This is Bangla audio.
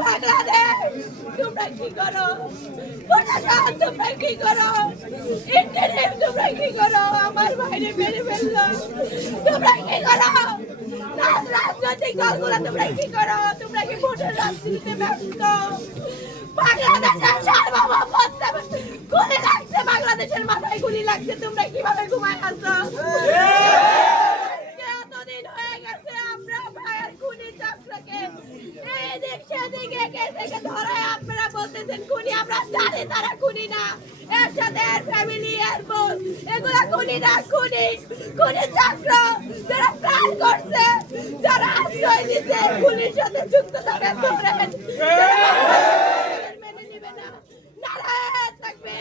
বাংলাদেশ তোমরা কি করো? প্রশাসন তোমরা কি করো? ইন্টারনেট তোমরা কি করো? আমার ভাইরে মেরে ফেললো, তোমরা কি করো? রাজনৈতিক দলগুলো তোমরা কি করো? তোমরা কি ভোটের রাজনীতিতে ব্যস্ত? বাংলাদেশের সার্বভৌমত্ব গুলি লাগছে, বাংলাদেশের মাথায় গুলি লাগছে, তোমরা কিভাবে ঘুমায় আছো? এতদিন হয়ে গেছে আমরা ভাইয়ের খুনি চক্রকে এদিক সেদিক একে থেকে ধরায় আপনারা বলতেছেন খুনি, আমরা জানি তারা খুনি না, এর সাথে এর ফ্যামিলি এর বোন এগুলা খুনি না, খুনি খুনি চক্র যারা প্ল্যান করছে, যারা আশ্রয় দিচ্ছে, খুনির সাথে যুক্ত থাকবে ধরেন মেনে নিবে না। নারায়ণ থাকবে।